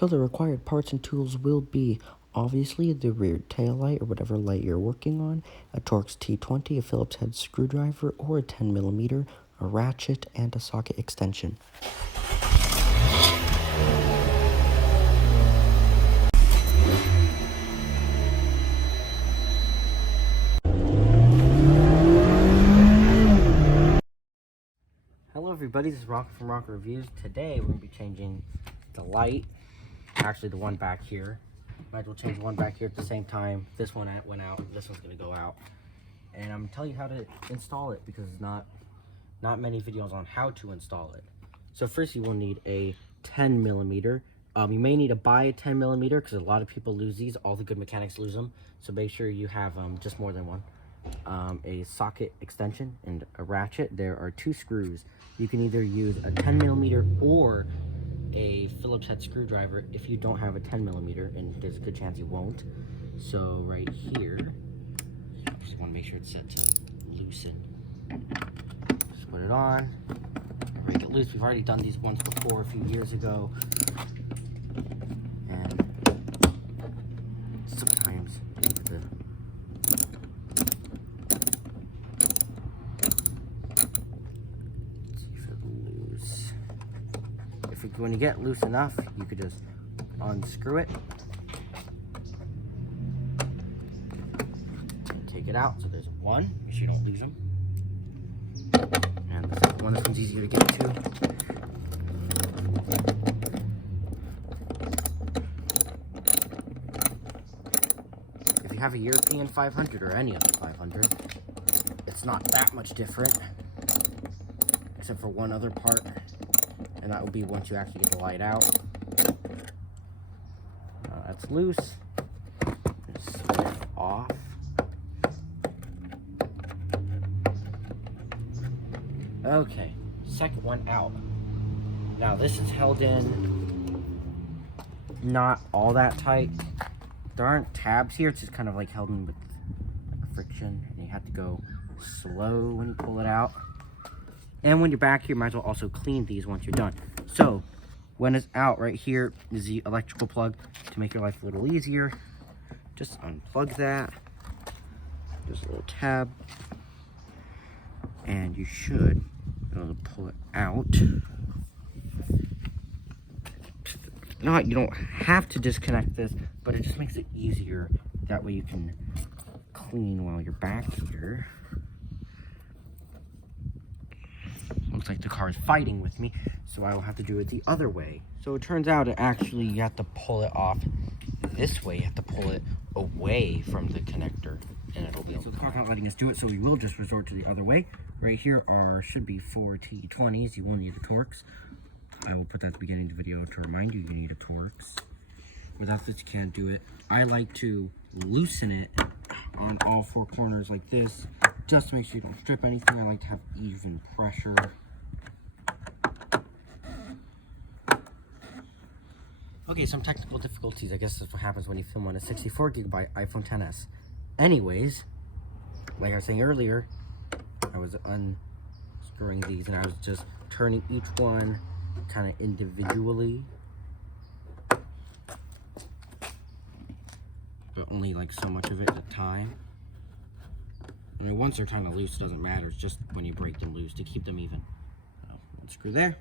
So the required parts and tools will be obviously the rear tail light or whatever light you're working on, a Torx T20, a Phillips head screwdriver or a 10mm, a ratchet, and a socket extension. Hello everybody, this is Rocket from Rocket Reviews. Today we're going to be changing the light, actually the one back here. Might as well change one back here at the same time. This one went out, this one's going to go out. And I'm going to tell you how to install it because there's not many videos on how to install it. So first you will need a 10mm. You may need to buy a 10mm because a lot of people lose these. All the good mechanics lose them. So make sure you have just more than one. A socket extension and a ratchet. There are 2 screws. You can either use a 10mm or a Phillips head screwdriver if you don't have a 10mm, and there's a good chance you won't. So right here, just want to make sure it's set to loosen. Just put it on, break it loose. We've already done these once before a few years ago, and sometimes when you get loose enough, you could just unscrew it, take it out. So there's one, make sure you don't lose them. And the second one, this one's easier to get to. If you have a European 500 or any other 500, it's not that much different, except for one other part. And that will be once you actually get the light out. That's loose. Just slide it off. Okay, second one out. Now this is held in not all that tight. There aren't tabs here, it's just kind of like held in with friction, and you have to go slow when you pull it out. And when you're back here, you might as well also clean these once you're done. So, when it's out, right here is the electrical plug. To make your life a little easier, just unplug that. There's a little tab. And you should be able to pull it out. No, you don't have to disconnect this, but it just makes it easier. That way you can clean while you're back here. Looks like the car is fighting with me, so I will have to do it the other way. So it turns out you have to pull it off this way. You have to pull it away from the connector, and it'll be able to. So the car's not letting us do it, so we will just resort to the other way. Right here should be 4 T20s. You will need a Torx. I will put that at the beginning of the video to remind you need a Torx. Without this, you can't do it. I like to loosen it on all 4 corners like this, just to make sure you don't strip anything. I like to have even pressure. Okay, some technical difficulties. I guess that's what happens when you film on a 64GB iPhone XS. Anyways, like I was saying earlier, I was unscrewing these and I was just turning each one kind of individually. But only like so much of it at a time. I mean, once they're kind of loose, it doesn't matter. It's just when you break them loose to keep them even. So, one screw there.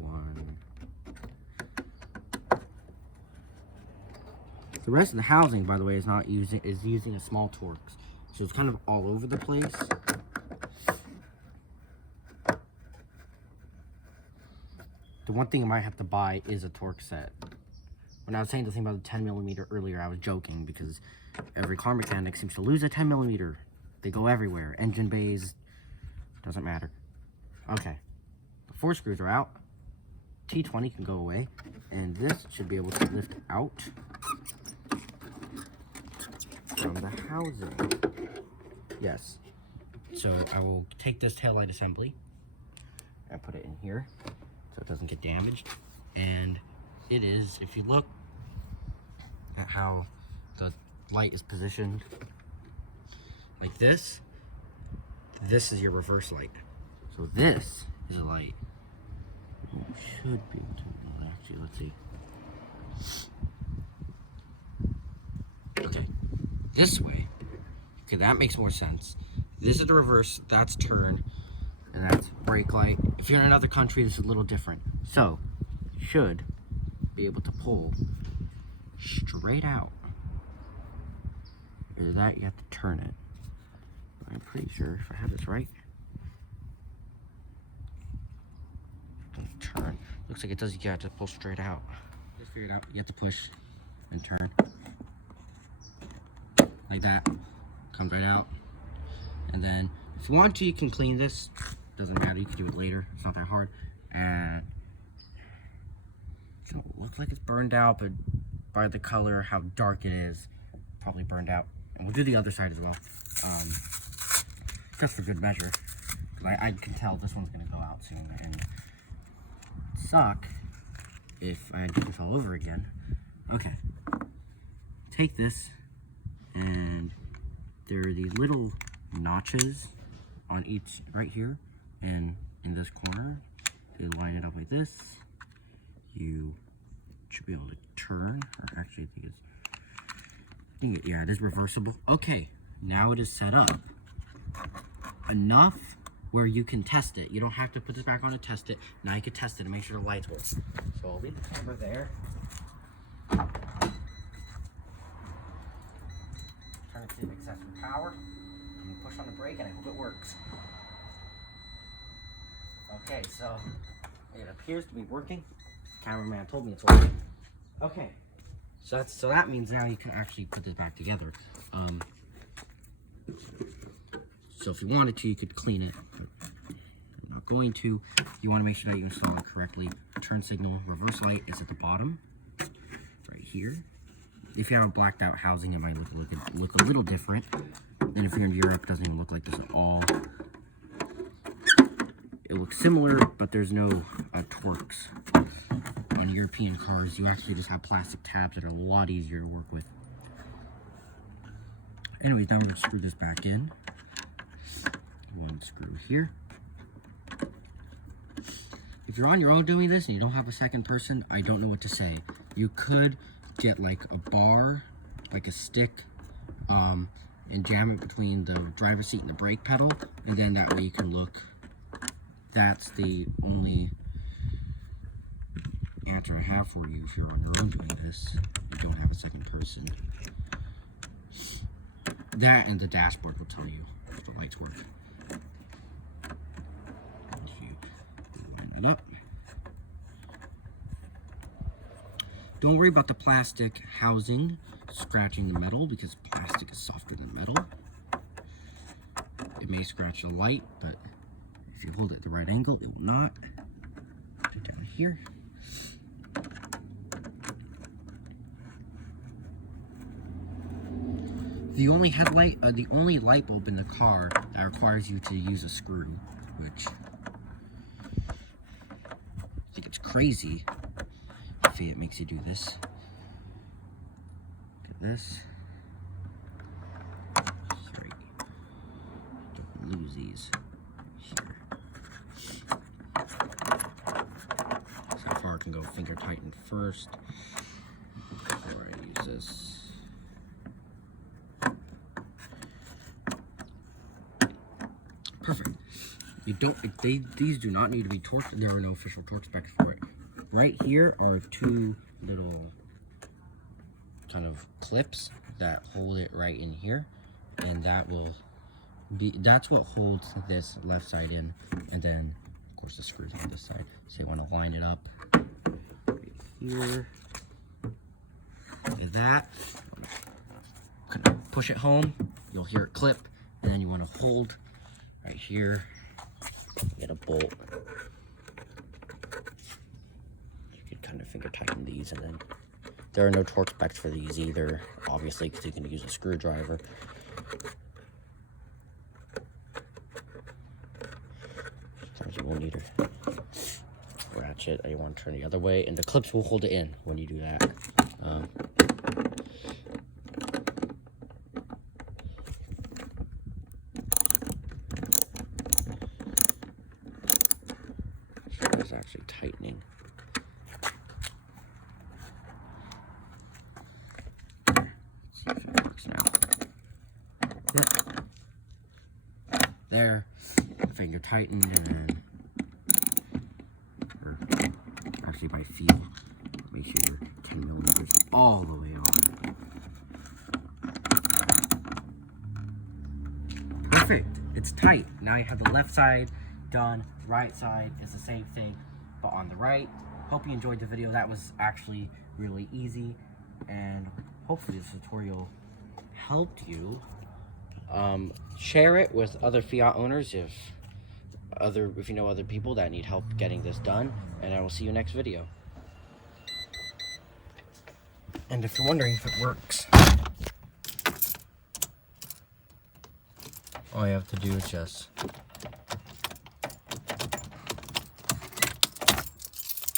One. The rest of the housing, by the way, is using a small Torx, so it's kind of all over the place. The one thing I might have to buy is a Torx set. When I was saying the thing about the 10mm earlier, I was joking because every car mechanic seems to lose a 10mm. They go everywhere. Engine bays, doesn't matter. Okay, the 4 screws are out. T20 can go away. And this should be able to lift out from the housing. Yes. So I will take this taillight assembly and put it in here so it doesn't get damaged. And it is, if you look at how the light is positioned like this is your reverse light. So this is a light should be able to, well, actually, let's see. Okay, this way. Okay, that makes more sense. This is the reverse, that's turn, and that's brake light. If you're in another country, this is a little different. So, should be able to pull straight out. Either that, you have to turn it. I'm pretty sure if I have this right. Don't turn. Looks like it does. You have to pull straight out. Just figure it out. You have to push and turn like that. Comes right out. And then, if you want to, you can clean this. Doesn't matter. You can do it later. It's not that hard. And it looks like it's burned out, but by the color, how dark it is, probably burned out. And we'll do the other side as well, just for good measure. I can tell this one's gonna go out soon, and suck if I had to do this all over again. Okay, take this, and there are these little notches on each, right here, and in this corner. They line it up like this. You should be able to turn, or actually I think yeah, it is reversible. Okay, now it is set up enough where you can test it. You don't have to put this back on and test it. Now you can test it and make sure the lights work. So I'll leave the camera there. Turn it to accessory power. And push on the brake, and I hope it works. Okay, so it appears to be working. Cameraman told me it's working. Okay, so that means now you can actually put this back together. So if you wanted to, you could clean it. You're not going to. You want to make sure that you install it correctly. Turn signal, reverse light is at the bottom, right here. If you have a blacked out housing, it might look a little different. And if you're in Europe, it doesn't even look like this at all. It looks similar, but there's no Torx. In European cars, you actually just have plastic tabs that are a lot easier to work with. Anyways, now we're going to screw this back in. One screw here. If you're on your own doing this and you don't have a second person, I don't know what to say. You could get like a bar, like a stick, and jam it between the driver's seat and the brake pedal, and then that way you can look. That's the only answer I have for you if you're on your own doing this. You don't have a second person. That and the dashboard will tell you if the lights work. If you line it up. Don't worry about the plastic housing scratching the metal, because plastic is softer than metal. It may scratch the light, but if you hold it at the right angle, it will not. Put it down here. The only headlight, the only light bulb in the car that requires you to use a screw, which I think it's crazy. FIAT makes you do this. Look at this. Sorry, don't lose these here. So far, I can go finger tighten first before I use this. Perfect. You don't. These do not need to be torqued. There are no official torque specs for it. Right here are two little kind of clips that hold it right in here, and that will be. That's what holds this left side in, and then of course the screws on this side. So you want to line it up right here. Like that. Kind of push it home. You'll hear it clip, and then you want to hold right here, get a bolt. You can kind of finger tighten these, and then there are no torque specs for these either, obviously, because you can use a screwdriver. Sometimes you will need a ratchet that you want to turn the other way, and the clips will hold it in when you do that. Actually tightening. there, finger tightened, and then, or actually by feel, make sure you're 10 millimeters all the way on. Perfect, it's tight. Now you have the left side done, right side is the same thing, but on the right. Hope you enjoyed the video. That was actually really easy, and hopefully this tutorial helped you. Share it with other Fiat owners if you know other people that need help getting this done, and I will see you next video. And if you're wondering if it works, all you have to do is just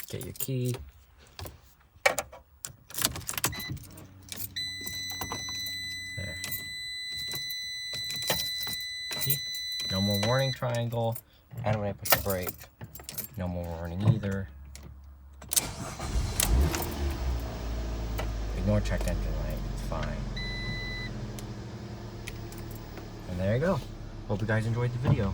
get your key, there. See? No more warning triangle. And when I push the brake, no more warning either. Ignore check engine light, it's fine. And there you go. Hope you guys enjoyed the video.